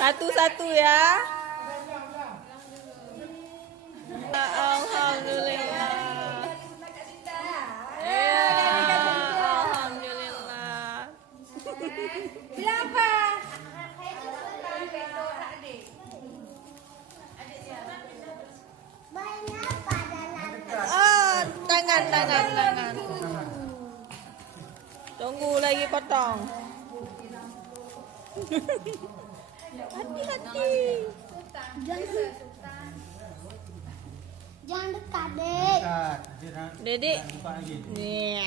Satu-satu ya. Alhamdulillah. Ya, alhamdulillah. Berapa? Oh, tangan. Tunggu lagi potong. Hati-hati. Jangan dekat, Dek. Dedek. Nih.